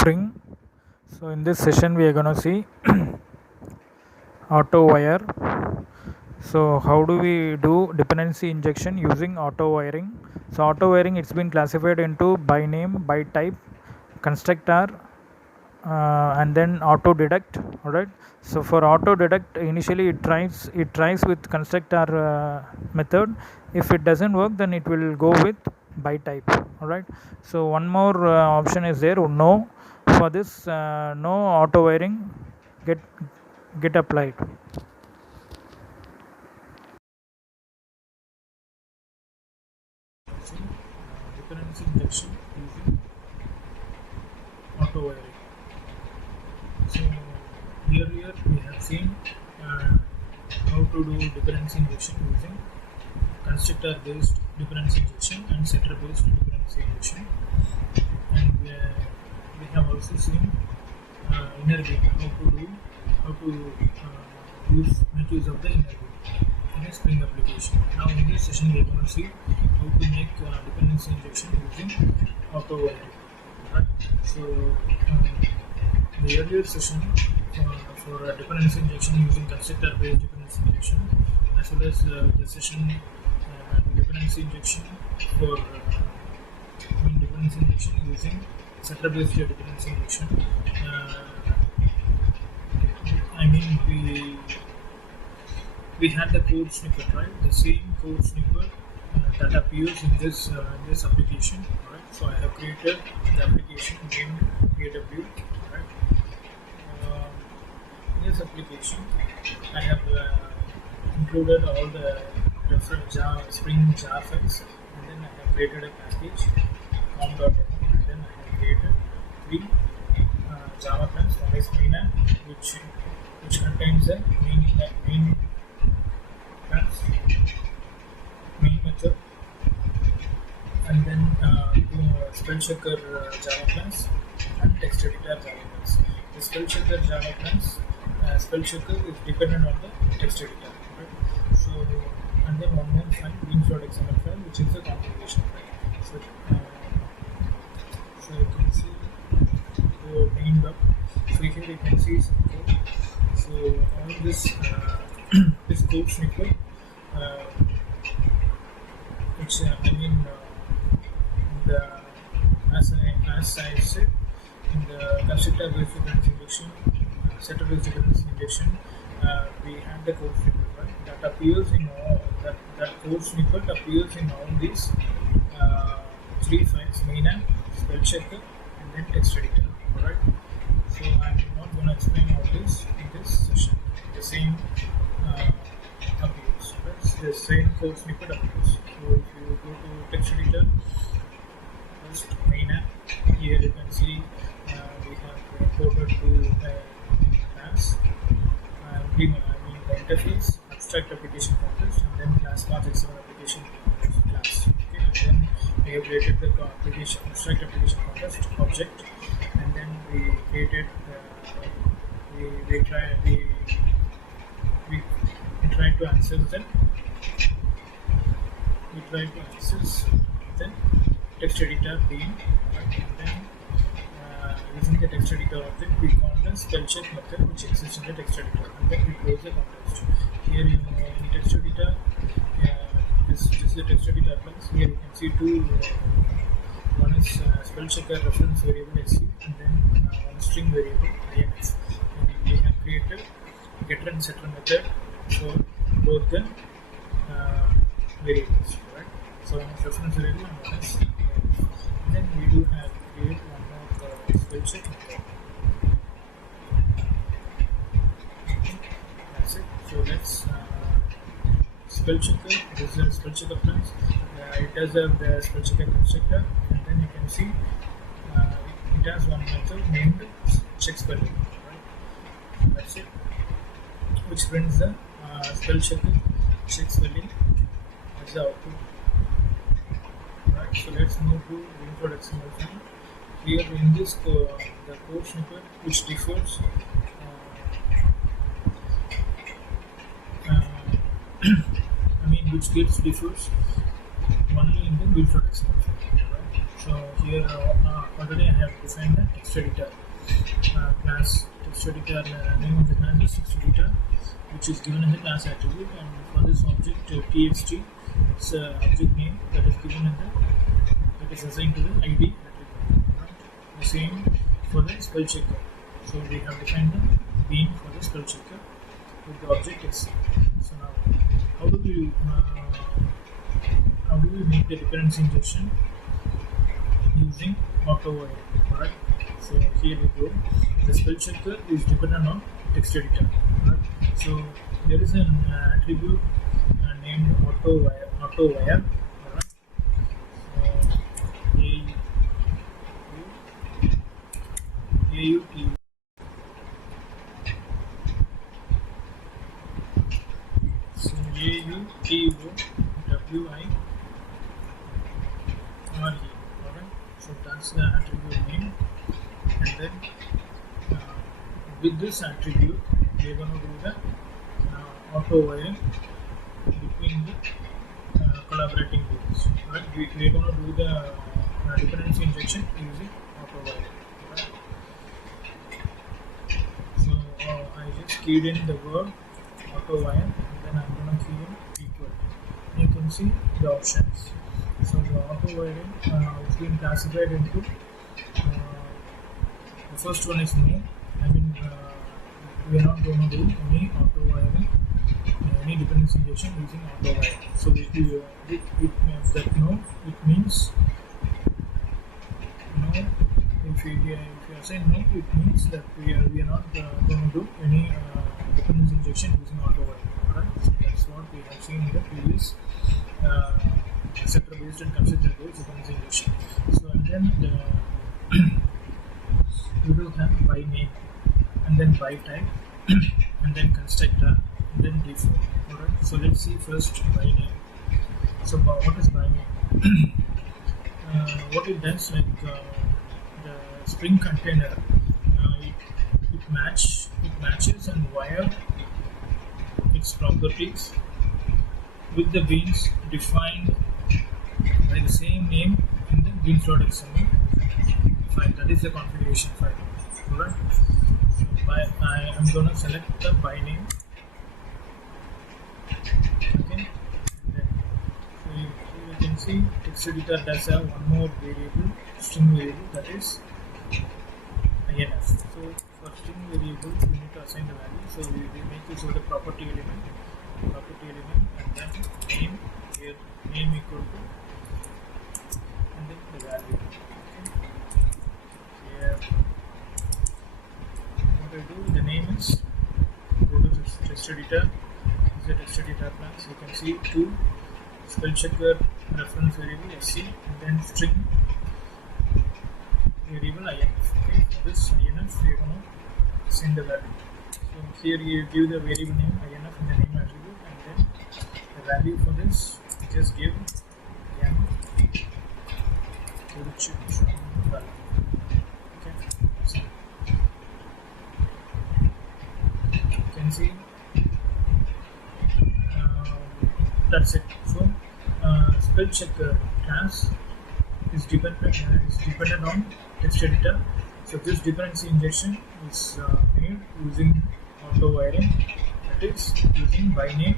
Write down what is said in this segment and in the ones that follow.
Spring. So in this session we are going to see AutoWire. So how do we do dependency injection using AutoWiring? So AutoWiring, it's been classified into by name, by type, constructor, and then auto deduct. All right. So for auto deduct, initially it tries with constructor method. If it doesn't work, then it will go with by type. All right. So one more option is there, no. For this no auto wiring get applied. Dependency injection using auto wiring. So earlier we have seen how to do dependency injection using constructor based dependency injection and setter based dependency injection, and we have also seen inner beam, how to make use of the inner beam in a Spring application. Now in this session we are going to see how to make dependency injection using auto wiring. Right? So the earlier session for dependency injection using constructor based dependency injection, as well as the session dependency injection for dependency injection using setter based dependency injection. I mean, we had the code snippet, right? The same code snippet that appears in this application, right? So I have created the application named AW, right? In this application, I have included all the different Spring jar files, and then I have created a package com.demo, and then I have created three Java class. One is main app, which contains a main class, main method, and then spell checker Java class and text editor Java class. The spell checker Java class, spell checker is dependent on the text editor, right? So, and then one more file, beans.xml file, which is the configuration file. So you can see the main web. So here you can see some code. So all this this code snippet, which as I said, in the constructor based dependency injection, setter based dependency injection, we have the code snippet, right? That appears in all that code snippet appears in all these three files: main app, spell checker, and then text editor. Alright. So I'm not going to explain all this in this session. The same appears, right? The same code snippet appears. So if you go to text editor, first main app, here you can see we have imported to class, the interface, abstract application context, and then class path XML application class. Okay, and then we have created the application abstract application context object, and then we created we try to access them. We try to access the text editor being, right? And then using the text editor object, we call the spell check method which exists in the text editor, and then we close the context. Here in text editor, this is the text editor class. Here you can see two. One is spell checker reference variable SC, and then one string variable INF. And we have created getter and setter method for both the variables, right? So one is reference variable and one is INF. And then we do have create one more spell check method. That's it. So let's spell checker. This is a spell checker class. It does have the spell checker constructor, and then you can see it has one method named check spelling. Right? That's it, which prints the spell checker check spelling as the output. Right. So let's move to beans.xml file. Here in this the code snippet which differs. Which gets differs only in the beans.xml file, right? So here already I have defined the text editor class. Text editor name of the class is text editor, which is given as a class attribute, and for this object txt, it's object name that is given as that is assigned to the ID attribute. Right? The same for the spell checker. So we have defined the bean for the spell checker with the object sc. So now, how do we make the dependency injection using AutoWiring? Alright. So here we go. The spell checker is dependent on text editor. Right? So there is an attribute named AutoWire. Alright. AUT. So AUTOWIRE. Alright. So that's the attribute name, and then with this attribute we are going to do the AutoWiring between the collaborating groups. Right? We are going to do the dependency injection using AutoWiring. Right? So I just keyed in the word AutoWire, and then I'm going to key in equal. You can see the options. So the AutoWiring is being classified into the first one is no. I mean, we are not going to do any AutoWiring, any dependency injection using AutoWiring. So if that no, it means no. If you say no, it means that we are not going to do any dependency injection using AutoWiring. Right? So that's what we have seen in the previous setter based and constructor based dependency injection. So and then we will have by name, and then by type, and then constructor, and then default. Alright. So let's see first by name. So what is by name? What it does, like the string container, it matches and wire its properties with the beans defined by the same name in the beans.xml file. That is the configuration file. Alright. So I am going to select the by name. Okay. Then, so you can see text editor does have one more variable, string variable, that is INF. So for string variable we need to assign the value. So we make use of the property element, and then name, here name equal to, and then the value. Okay. Here what I do, the name is, go to the text editor, is the text editor class. You can see two spell checker reference variable sc, and then string variable INF. Okay, for this INF we are going to send the value. So here you give the variable name INF in the name attribute, and then the value for this just give N.Thiruchitrampalam. Okay, so you can see that's it. So spell checker class is dependent on text editor. So this dependency injection is made using AutoWiring, that is using by name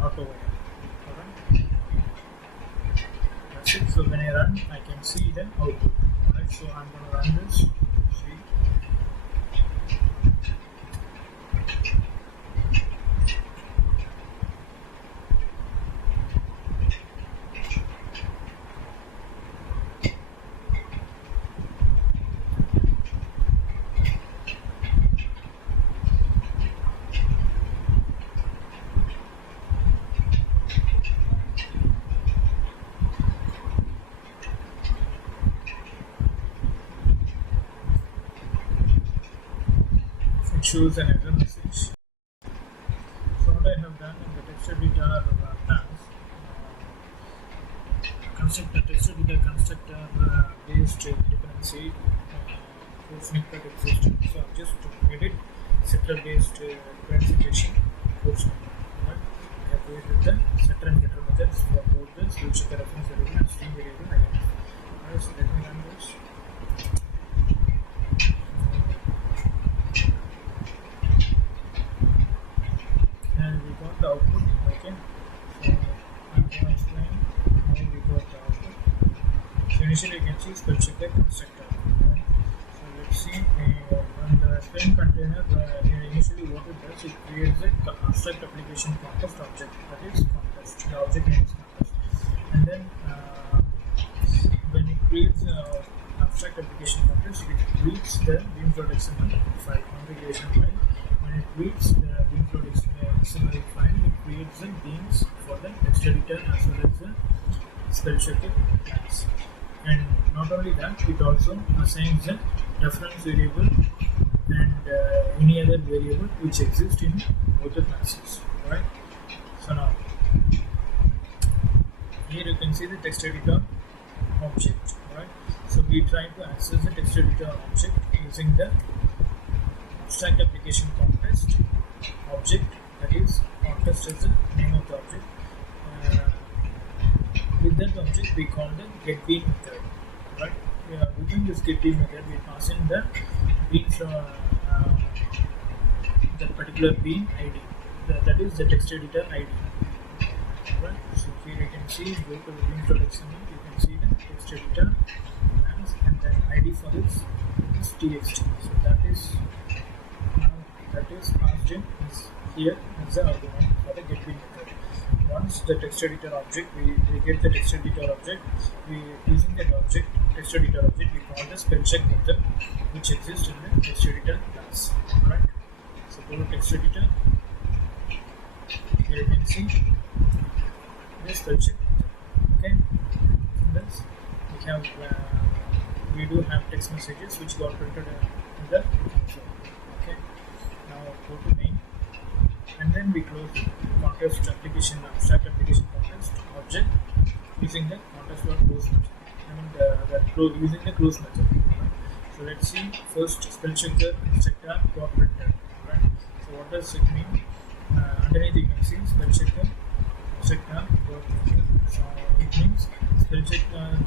AutoWiring. Alright. That's it. So when I run, I can see the output. Alright. So I'm going to run this. See. Choose an error message. So what I have done in the text editor class, text editor constructor based dependency course snippet exists. So I've just edit setter based dependency injection course snippet. Right? I have created the setter and getter methods for both the spell checker reference variable and string variable INF. Alright, so let me run this. And we got the output. Okay, so I'm going to explain how we got the output. So initially you can see spell checker constructor. Right? So let's see on the spin container. Initially what it does, it creates a abstract application context object. That is context. The object name is context. And then when it creates an abstract application context, it reads the beam.xml file, configuration file. When it reads the beam.xml file, it creates the beams for the text editor as well as the spell checker class. And not only that, it also assigns a reference variable and any other variable which exists in both the classes. Right? So now here you can see the text editor object. Right? So we try to access the text editor object using the abstract application context object. That is, context is the name of the object. With that object we call the getBeam method. Right? Within this getBeam method we pass in the beam from the particular beam ID. That is the text editor ID. Right? So here you can see, go to beam.xml, you can see the text editor and then ID for this is txt. So that is passed in here as the argument for the getBeam method. Once the text editor object, we get the text editor object, using that object, text editor object, we call the spell check method which exists in the text editor class. Right? So go to text editor, here you can see the spell check method. Okay, in this we do have text messages which got printed in the console. Okay, now go to main. And then we close the context application, abstract application context object using the context.close method. Using the close method. Right? So let's see first spell checker constructor got printed. Right? So what does it mean? Underneath you can see spell checker constructor got printed. So it means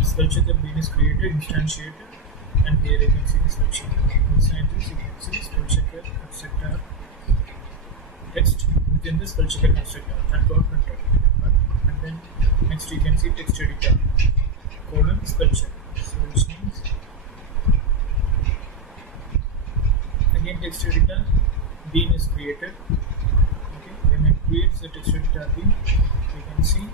spell checker being is created, instantiated, and here you can see the spell checker. Inside this you can see spell checker constructor text within the spell checker constructor that got printed. Right? And then next you can see text editor colon spell checker. So which means again text editor beam is created. Okay, when it creates the text editor beam, you can see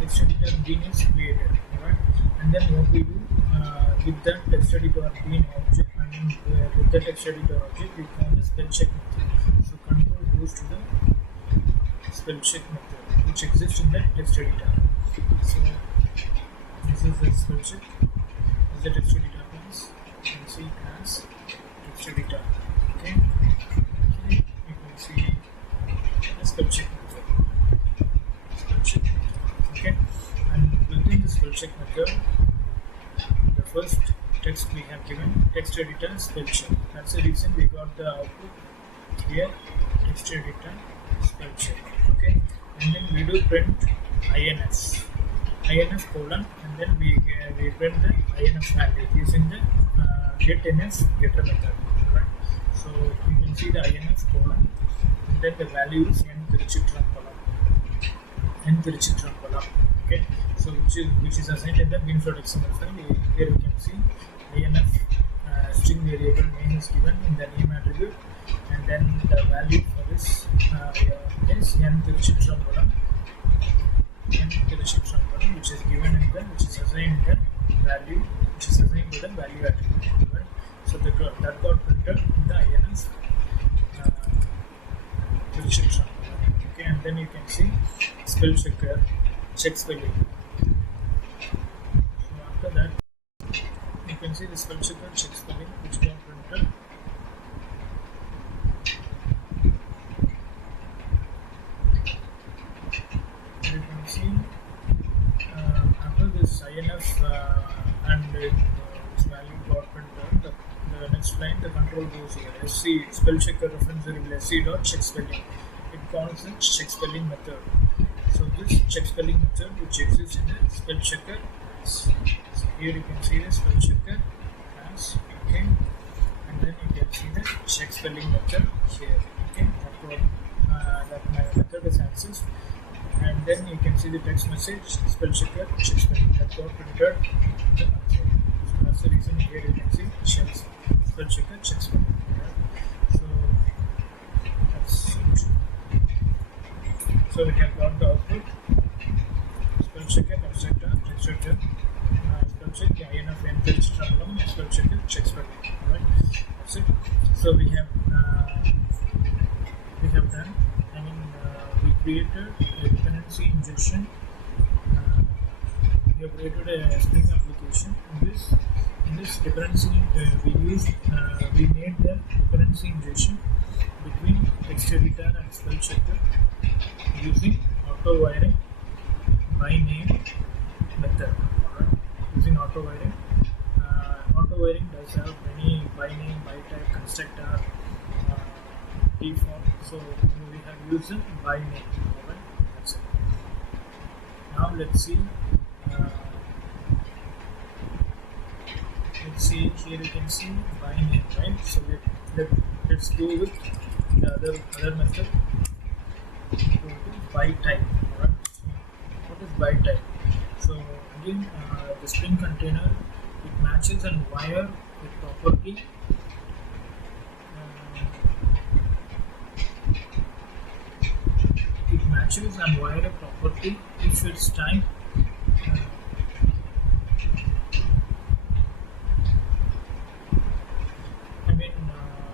text editor beam is created. Right? And then what we do with that text editor beam object, with the text editor object, we call the spell check method. So control goes to the spell check method which exists in the text editor. So this is the spell check. This is the text editor class. You can see class text editor. Okay. You can see the spell check method. Okay, and within the spell check method, the first text we have given text editor spell check. That's the reason we got the output here text editor spell check. Okay, and then we do print INF colon, and then we print the INF value using the getter method. Right? So you can see the INF colon, and then the value is N.Thiruchitrampalam. Okay, so which is assigned in the beam.xml file. Here you can see INF string variable name is given in the name attribute, and then the value for this is N.Thiruchitrampalam, which is given in which is assigned in the value, which is assigned to the value attribute. Right? So that got printed in the INF Thiruchitrampalam. Okay, and then you can see spell checker check spelling. So after that, you can see the spell checker check spelling which got printed. You can see after this INF and its value explain, the control goes here. SC spell checker reference variable SC dot check spelling. It calls the check spelling method. So this check spelling method which exists in the spell checker. So here you can see the spell checker as okay, and then you can see the check spelling method here. Okay, that method is accessed, and then you can see the text message spell checker check spelling that got printed in the console. So that's the reason here you can see shells spell checker check spelling. Right? So that's it. So we have got the output spell checker constructor text editor spell check INF N.Thiruchitrampalam spell checker check spelling. Alright, that's it. So we have done. I mean, we created a dependency injection. We have created a Spring application. In this dependency, we made the dependency injection between text editor and spell checker using AutoWiring by name method. Alright, using AutoWiring. AutoWiring does have many by name, by type, constructor, default. So we have used it by name. Alright, that's it. Now let's see. Here you can see by name, right? So let's go with the other method. Go to by type. Alright. So what is by type? So again, the string container, it matches and wire with property. It matches and wire a property if its type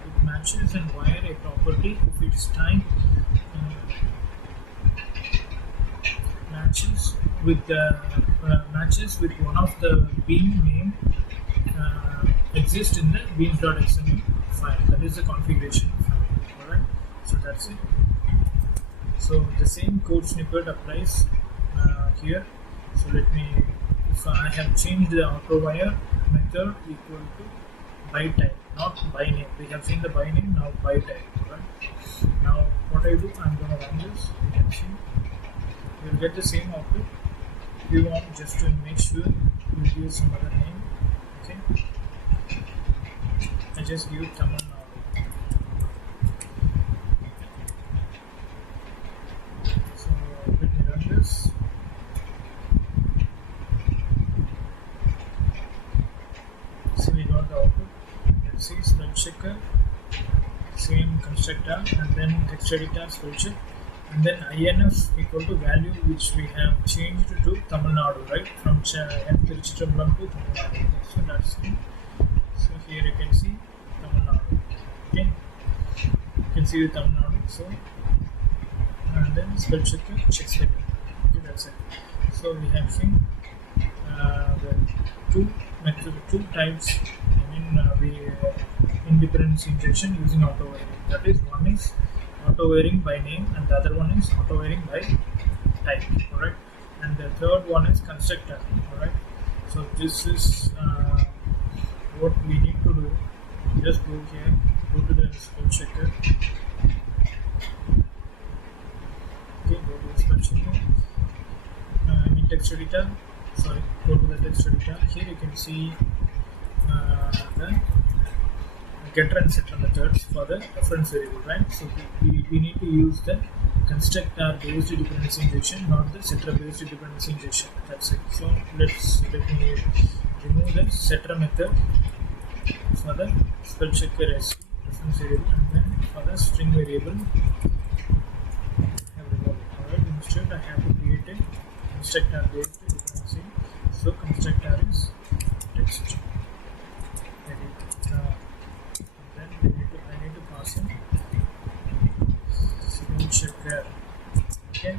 it matches and wire a property if its type matches with one of the bean name exists in the beans.xml file. That is the configuration file. Alright, so that's it. So the same code snippet applies here. So if I have changed the AutoWire method equal to by type, not by name. We have seen the by name, now by type. Right? Now what I do, I'm going to run this. You can see you will get the same output. If you want just to make sure, you use some other name. Okay, I just give Tamil Nadu. So let me run this. So we got the output. Let's see, spell checker, same constructor, and then text editor spell check, and then INF equal to value which we have changed to Tamil Nadu, right? From N.Thiruchitrampalam to Tamil Nadu. So that's it. So here you can see Tamil Nadu. Okay, you can see the Tamil Nadu. So and then spell checker, check spelling. Okay, that's it. So we have seen the two types. Independence injection using AutoWiring. That is, one is AutoWiring by name and the other one is AutoWiring by type. Alright, and the third one is constructor. Alright, so this is what we need to do. Just go here, go to the spell checker. Okay, go to the spell checker. Text editor. Sorry, go to the text editor. Here you can see the getter and setter methods for the reference variable, right? So we need to use the constructor based dependency injection, not the setter based dependency injection. That's it. So let me remove the setter method for the spell checker as reference variable, and then for the string variable I have removed it. Alright, instead I have to create a constructor based dependency. So constructor is text. I need to pass in spell checker. Okay,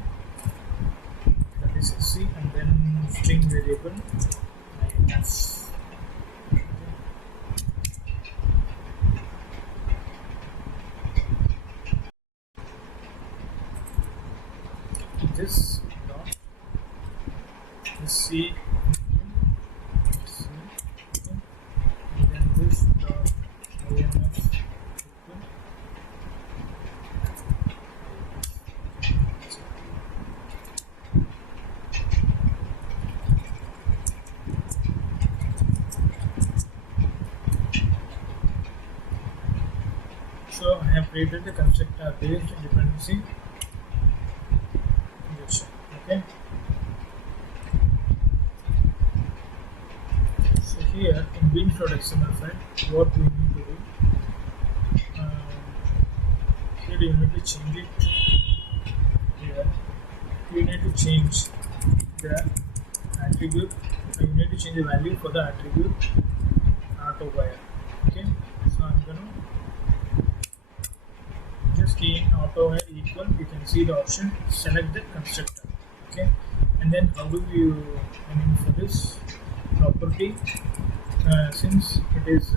that is SC, and then string variable INF. This dot SC, and then this dot So I have created the constructor based dependency injection. Okay. So here in beans.xml file, what we need to do, here you need to change it. Here you need to change the attribute. You need to change the value for the attribute AutoWire. Okay. So I'm gonna just key in AutoWire equal. You can see the option. Select the constructor. Okay. And then how do you? For this property, since it is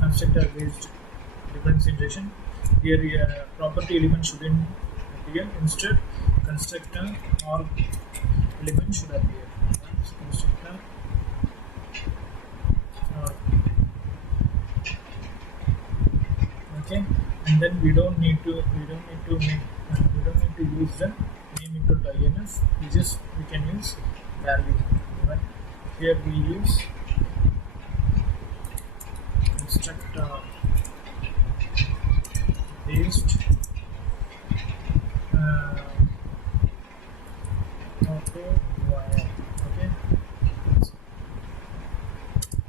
constructor based dependency injection, here property element shouldn't appear. Instead, constructor or element should appear. So constructor or, okay, and then we don't need to use the name equal to INF. We can use value. Right? Here we use constructor based AutoWire. Okay,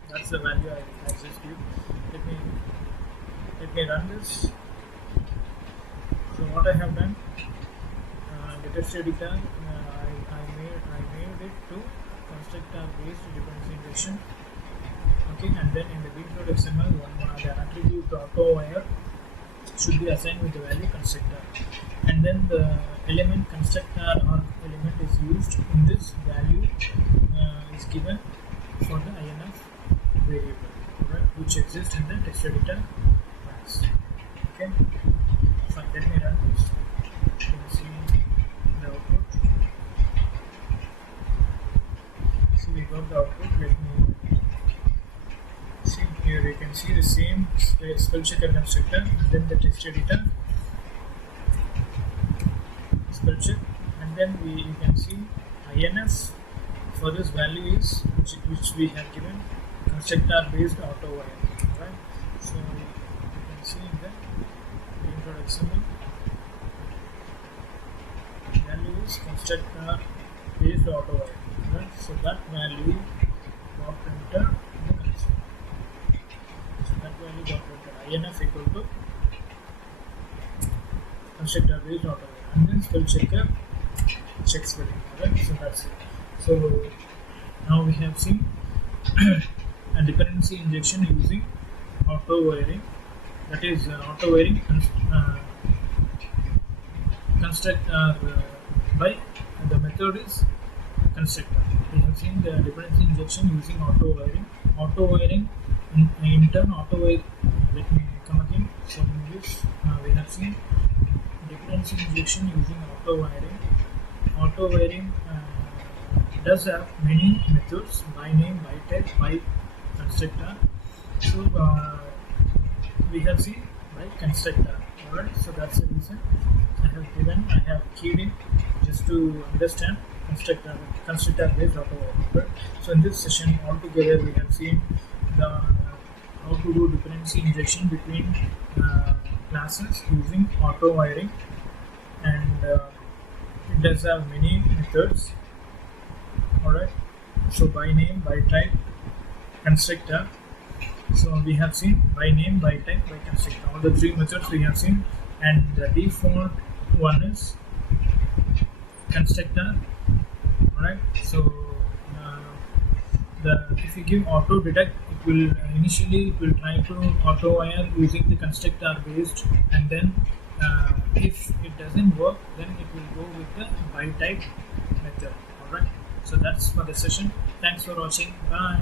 that's the value I just give. Let me run this. So what I have done, the test editor, I made it to constructor based dependency injection. Okay, and then in the beans.xml, the attribute AutoWire should be assigned with the value constructor, and then the element constructor or element is used in this value is given for the INF variable, right, which exists in the text editor class. Okay, fine. Let me run this. You can see the output. See, we got the output. Let me see here. You can see the same spell checker constructor, and then the text editor spell check, and then you can see INF for this value is which we have given constructor based AutoWire. Right. So you can see in the beans.xml value is constructor based AutoWire. Right. So that value got printed in the console. So that value got printed INF equal to constructor based AutoWire, and then spell checker checks spelling. Right. So that's it. So now we have seen a dependency injection using AutoWiring, that is AutoWiring constructor by the method is constructor. We have seen the dependency injection using AutoWiring in turn AutoWire. Let me come again. So in this we have seen dependency injection using AutoWiring does have many methods: by name, by type, by constructor. So we have seen by constructor. Alright, so that's the reason I have keyed in just to understand constructor based AutoWiring. Right? So in this session altogether we have seen how to do dependency injection between classes using AutoWiring, and it does have many methods. Alright, so by name, by type, constructor. So we have seen by name, by type, by constructor. All the three methods we have seen, and the default one is constructor. Alright, so if you give auto detect, it will try to AutoWire using the constructor based, and then if it doesn't work, then it will go with the by type method. Alright, so that's for the session. Thanks for watching. Bye.